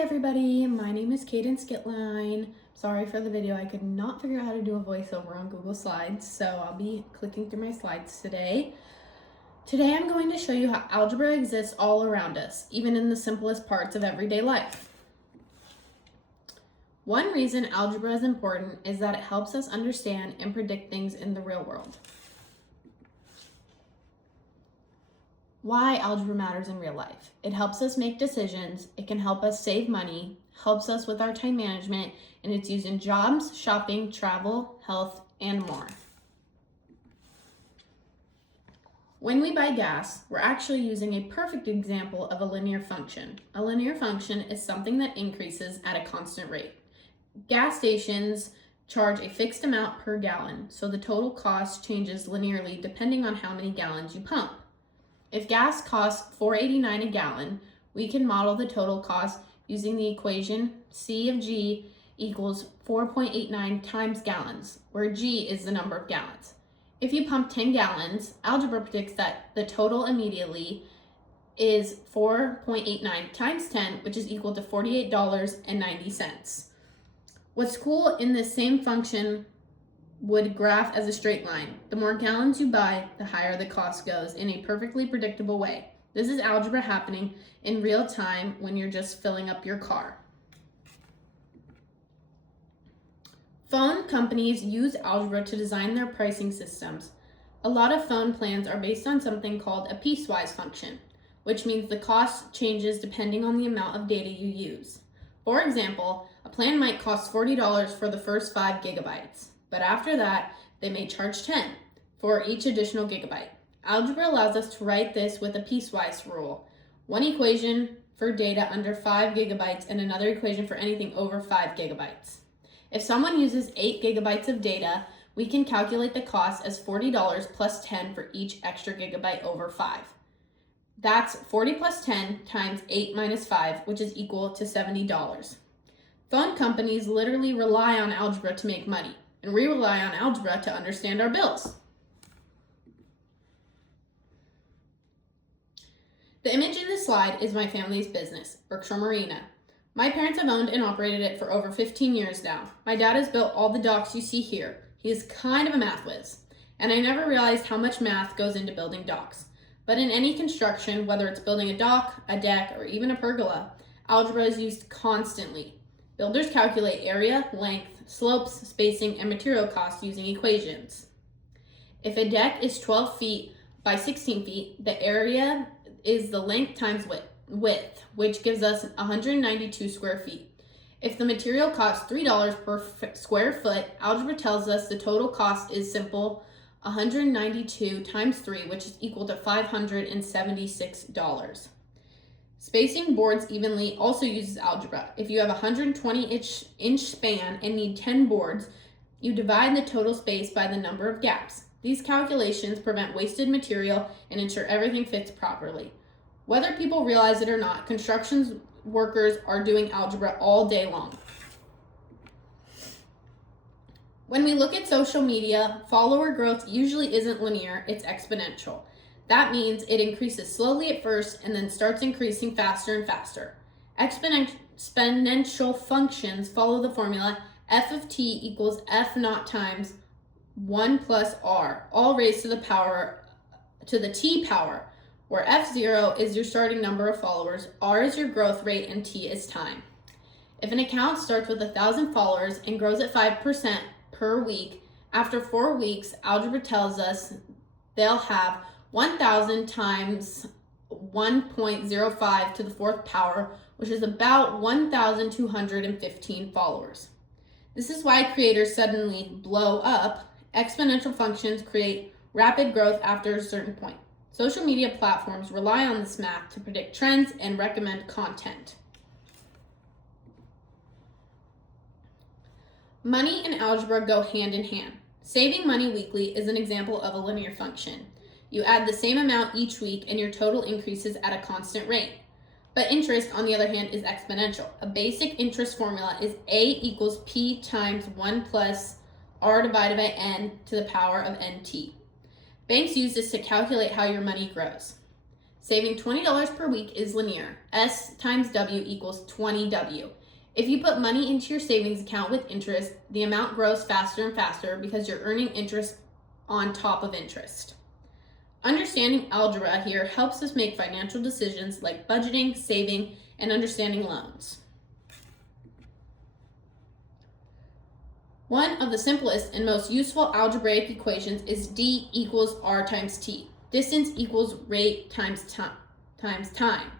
Hi everybody, my name is Kaydence Gittlein. Sorry for the video, I could not figure out how to do a voiceover on Google Slides, so I'll be clicking through my slides today. Today I'm going to show you how algebra exists all around us, even in the simplest parts of everyday life. One reason algebra is important is that it helps us understand and predict things in the real world. Why algebra matters in real life. It helps us make decisions, it can help us save money, helps us with our time management, and it's used in jobs, shopping, travel, health, and more. When we buy gas, we're actually using a perfect example of a linear function. A linear function is something that increases at a constant rate. Gas stations charge a fixed amount per gallon, so the total cost changes linearly depending on how many gallons you pump. If gas costs $4.89 a gallon, we can model the total cost using the equation C of G equals 4.89 times gallons, where G is the number of gallons. If you pump 10 gallons, algebra predicts that the total immediately is 4.89 times 10, which is equal to $48.90. What's cool in this same function would graph as a straight line. The more gallons you buy, the higher the cost goes in a perfectly predictable way. This is algebra happening in real time when you're just filling up your car. Phone companies use algebra to design their pricing systems. A lot of phone plans are based on something called a piecewise function, which means the cost changes depending on the amount of data you use. For example, a plan might cost $40 for the first 5 gigabytes. But after that, they may charge $10 for each additional gigabyte. Algebra allows us to write this with a piecewise rule. One equation for data under 5 gigabytes and another equation for anything over 5 gigabytes. If someone uses 8 gigabytes of data, we can calculate the cost as $40 plus 10 for each extra gigabyte over 5. That's 40 plus 10 times 8 minus 5, which is equal to $70. Phone companies literally rely on algebra to make money. And we rely on algebra to understand our bills. The image in this slide is my family's business, Berkshire Marina. My parents have owned and operated it for over 15 years now. My dad has built all the docks you see here. He is kind of a math whiz, and I never realized how much math goes into building docks. But in any construction, whether it's building a dock, a deck, or even a pergola, algebra is used constantly. Builders calculate area, length, slopes, spacing, and material costs using equations. If a deck is 12 feet by 16 feet, the area is the length times width, which gives us 192 square feet. If the material costs $3 per square foot, algebra tells us the total cost is simple 192 times 3, which is equal to $576. Spacing boards evenly also uses algebra. If you have a 120-inch span and need 10 boards, you divide the total space by the number of gaps. These calculations prevent wasted material and ensure everything fits properly. Whether people realize it or not, construction workers are doing algebra all day long. When we look at social media, follower growth usually isn't linear, it's exponential. That means it increases slowly at first and then starts increasing faster and faster. Exponential functions follow the formula f of t equals f naught times 1 plus r, all raised to the t power, where f0 is your starting number of followers, r is your growth rate, and t is time. If an account starts with 1,000 followers and grows at 5% per week, after 4 weeks, algebra tells us they'll have 1,000 times 1.05 to the 4th power, which is about 1,215 followers. This is why creators suddenly blow up. Exponential functions create rapid growth after a certain point. Social media platforms rely on this math to predict trends and recommend content. Money and algebra go hand in hand. Saving money weekly is an example of a linear function. You add the same amount each week and your total increases at a constant rate. But interest, on the other hand, is exponential. A basic interest formula is A equals P times 1 plus R divided by N to the power of NT. Banks use this to calculate how your money grows. Saving $20 per week is linear. S times W equals 20W. If you put money into your savings account with interest, the amount grows faster and faster because you're earning interest on top of interest. Understanding algebra here helps us make financial decisions like budgeting, saving, and understanding loans. One of the simplest and most useful algebraic equations is D equals R times T. Distance equals rate times time.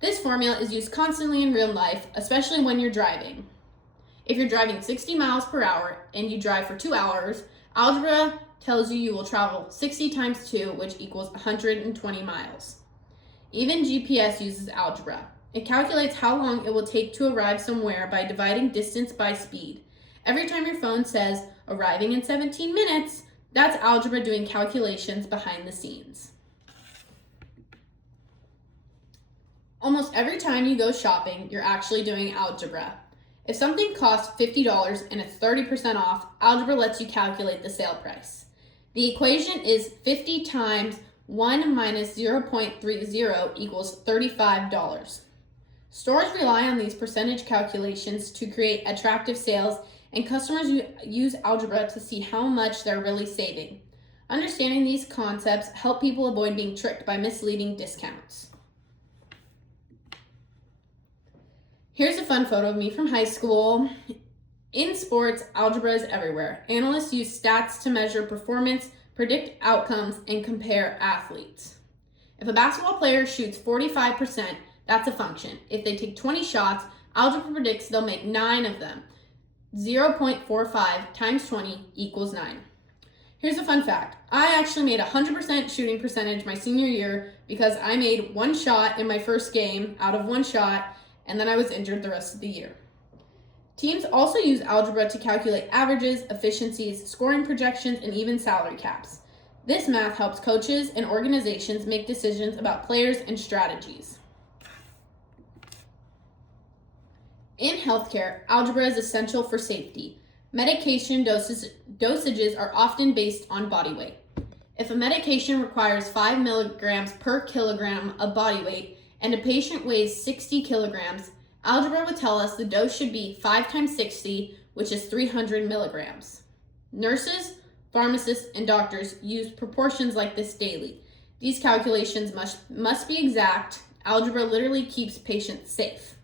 This formula is used constantly in real life, especially when you're driving. If you're driving 60 miles per hour and you drive for 2 hours, algebra tells you will travel 60 times 2, which equals 120 miles. Even GPS uses algebra. It calculates how long it will take to arrive somewhere by dividing distance by speed. Every time your phone says, arriving in 17 minutes, that's algebra doing calculations behind the scenes. Almost every time you go shopping, you're actually doing algebra. If something costs $50 and it's 30% off, algebra lets you calculate the sale price. The equation is 50 times 1 minus 0.30 equals $35. Stores rely on these percentage calculations to create attractive sales, and customers use algebra to see how much they're really saving. Understanding these concepts help people avoid being tricked by misleading discounts. Here's a fun photo of me from high school. In sports, algebra is everywhere. Analysts use stats to measure performance, predict outcomes, and compare athletes. If a basketball player shoots 45%, that's a function. If they take 20 shots, algebra predicts they'll make 9 of them. 0.45 times 20 equals 9. Here's a fun fact. I actually made 100% shooting percentage my senior year because I made 1 shot in my first game out of 1 shot, and then I was injured the rest of the year. Teams also use algebra to calculate averages, efficiencies, scoring projections, and even salary caps. This math helps coaches and organizations make decisions about players and strategies. In healthcare, algebra is essential for safety. Medication dosages are often based on body weight. If a medication requires 5 milligrams per kilogram of body weight and a patient weighs 60 kilograms, algebra would tell us the dose should be 5 times 60, which is 300 milligrams. Nurses, pharmacists, and doctors use proportions like this daily. These calculations must be exact. Algebra literally keeps patients safe.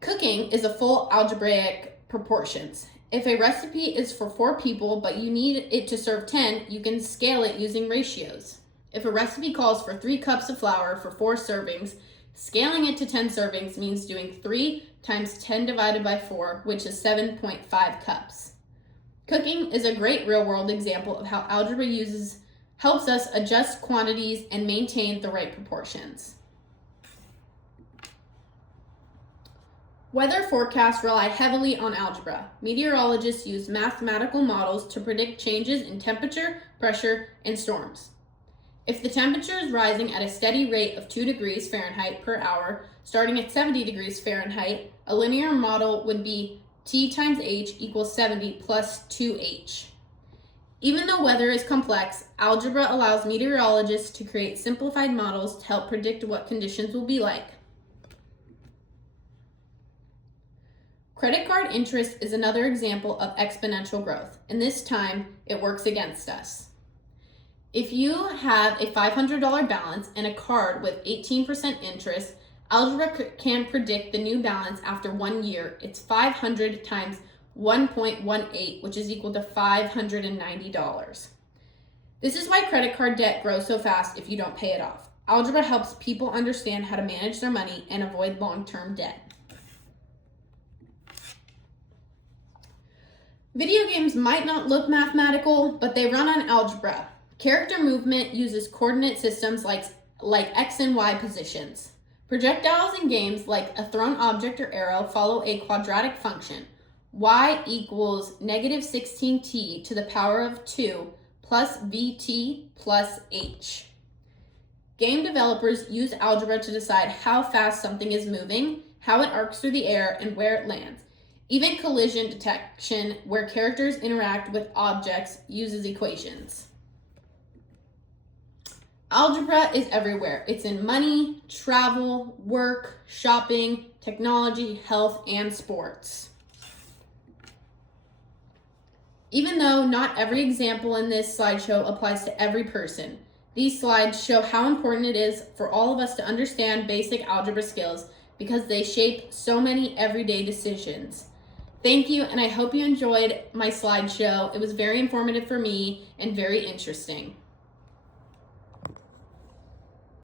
Cooking is a full algebraic proportions. If a recipe is for 4 people, but you need it to serve 10, you can scale it using ratios. If a recipe calls for 3 cups of flour for 4 servings, scaling it to 10 servings means doing 3 times 10 divided by 4, which is 7.5 cups. Cooking is a great real-world example of how algebra helps us adjust quantities and maintain the right proportions. Weather forecasts rely heavily on algebra. Meteorologists use mathematical models to predict changes in temperature, pressure, and storms. If the temperature is rising at a steady rate of 2 degrees Fahrenheit per hour, starting at 70 degrees Fahrenheit, a linear model would be T times H equals 70 plus 2H. Even though weather is complex, algebra allows meteorologists to create simplified models to help predict what conditions will be like. Credit card interest is another example of exponential growth, and this time it works against us. If you have a $500 balance and a card with 18% interest, algebra can predict the new balance after 1 year. It's 500 times 1.18, which is equal to $590. This is why credit card debt grows so fast if you don't pay it off. Algebra helps people understand how to manage their money and avoid long-term debt. Video games might not look mathematical, but they run on algebra. Character movement uses coordinate systems like X and Y positions. Projectiles in games like a thrown object or arrow follow a quadratic function. Y equals negative 16t to the power of 2 plus vt plus h. Game developers use algebra to decide how fast something is moving, how it arcs through the air, and where it lands. Even collision detection, where characters interact with objects, uses equations. Algebra is everywhere. It's in money, travel, work, shopping, technology, health, and sports. Even though not every example in this slideshow applies to every person, these slides show how important it is for all of us to understand basic algebra skills because they shape so many everyday decisions. Thank you, and I hope you enjoyed my slideshow. It was very informative for me and very interesting.